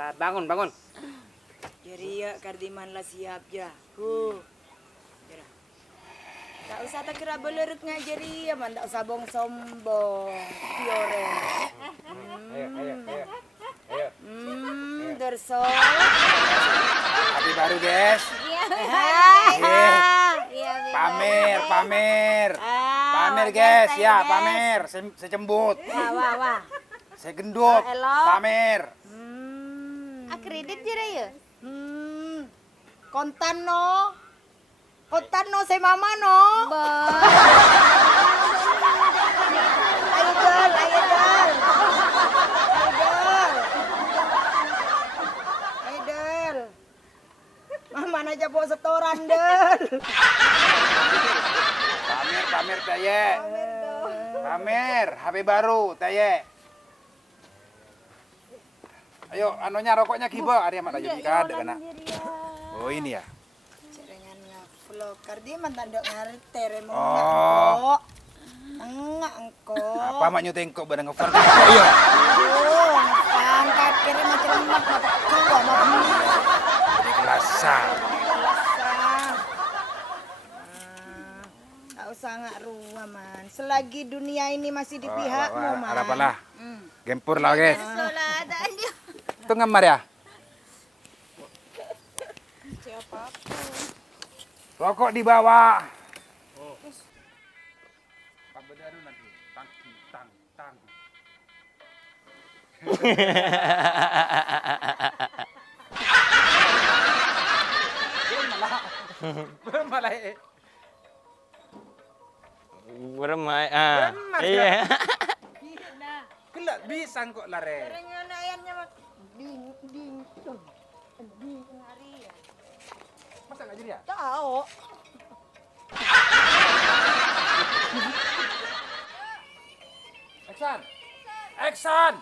bangun, bangun. Jadi ya Kardiman lah siap ya. Tak usah tak kira belerut ngajari ya, man tak usah bong sombong. Piore. Ayo. Derso. Happy baru, guys. Pamer. Pamer, guys. Ya, pamer. Saya jembut. Wah. Saya gendut. Pamer. Kredit jera ya? Kontan no saya mama no. Ayo Del. Mama aja bawa setoran Del. Pamer, Taye. Pamer, HP baru, Taye. Ayo, anunya rokoknya kiba, ada yang mak kayu ada kena. Oh ini ya. Cerengannya vlog Kardiman tandok ngerti remong Oh. Enggak engko. Apa mak nyuting kok bareng ngefan kok ya? Pangkat kiri macam mak tua mak. Kelasan. Tak usah ngak ruah man. Selagi dunia ini masih di pihakmu man. Harapanlah. Gempur lah guys. Solat ada. Itu ngemar ya? Siapa? Rokok di bawah. Tang. Belum malah. Bermai. Iya. Kelak bisa kok lare. Cerengan ayamnya mak. Ding hari ya. Masa nggak jadi ya? Tahu. Action.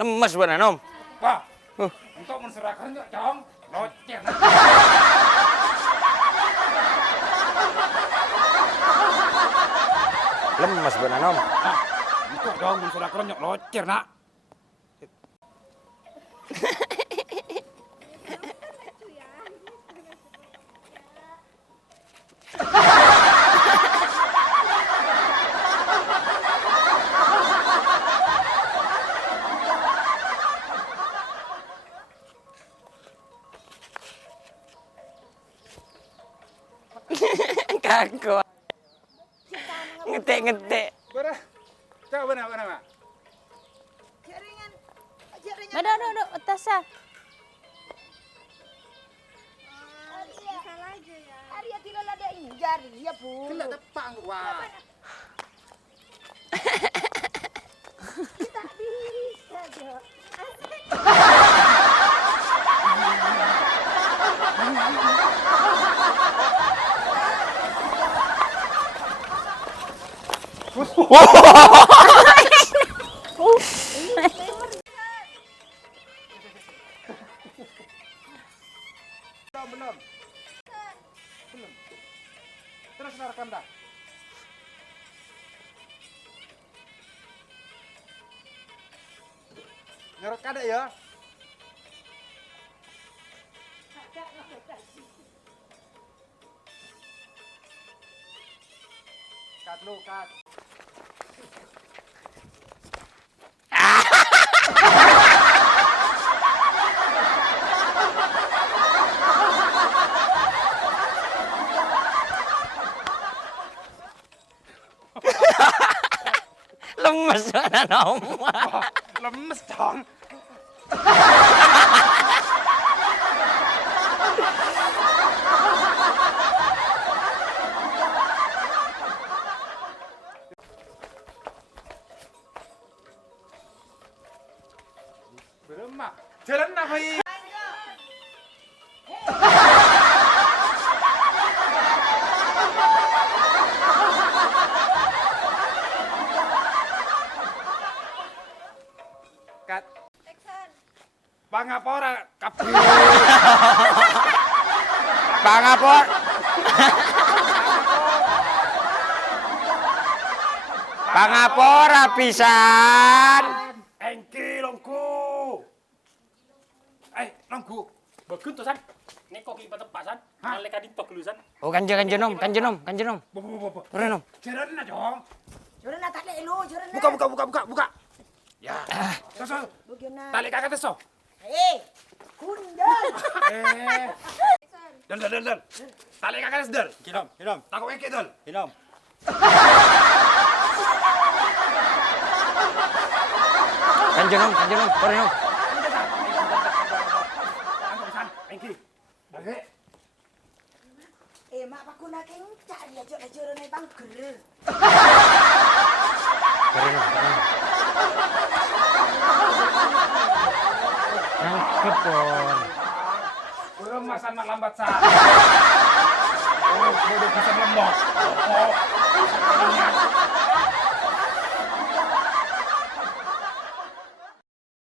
Lemes benar Nom. Wah. Untuk menserahkan yuk, Cong. Locer. Lemes benar Nom. Untuk dong menserahkan yuk, locer nak. Kaku. Ngetek. Berah. Coba benar, Mak. Jaringan. Ada atasnya. Salah aja ya. Arya tidak ada ini jari ya Bu. Kelak tepang wah. Kita bisa Jo. Belum. Terus rekam dah. Ngerok kada ya? Kat. Lemes benar Nom. Lemes dong. Berema. Jalan apa ini? Kat. Pangapora kapi. Pangapor. Pangapora pisan. Engki longku. Longku. Bagus tuh san. Nek kok iki tepak san. Nalika ditok dulu san. Oh kanjeng nom. Bo. Ora nom. Jaran na dong. Joran na tak lek lu, joran na. Buka. Ya. So. Bagaimana? Tali kakak teso. Kundal. Dal. Tali kakak tes dal. Hinom. Takok engki dal. Hinom. Kanjeng nom. Ora nom. San, engki. Balik. Mak aku nak kencak dia joran na bangker.